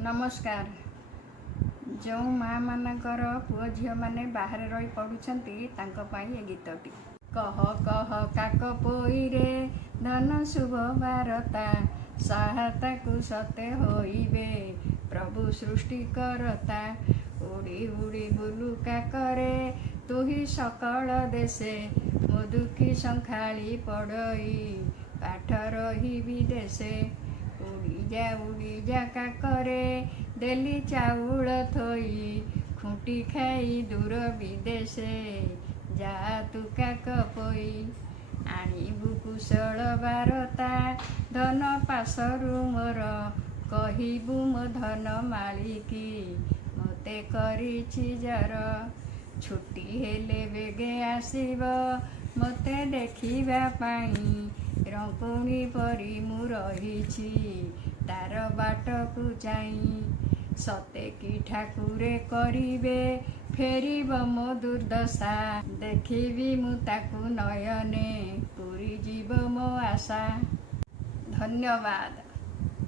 नमस्कार। जो माँ मानकर पुओ झील मैंने बाहर रही पढ़ुंट ये गीतटी कह कह काक पोई रे धन शुभ बारता सहायता को सते होइबे प्रभु सृष्टि करता उड़ी उड़ी बुलु काकरे तू ही सकल देशे मो दुखी संखाली पड़ई पाठ रही विदेशे उड़ी जा काकरे देली चाउल थोई खुंटी खाई दूर विदेशे जा तू काक पोई आणिबु कुशल बारता धन पासरु मोर कहिबु मो धन मालिकी मते करिछि जार छुट्टी हेले बेगे आसीब मते देखिबा पाई रंकुणी परी मु रहिछि तार बाटकु चाई सते कि ठाकुरे करिबे फेरिब मो दुर्दशा देखिबि मु ताकु नयने पूरी जीव मो आशा। धन्यवाद।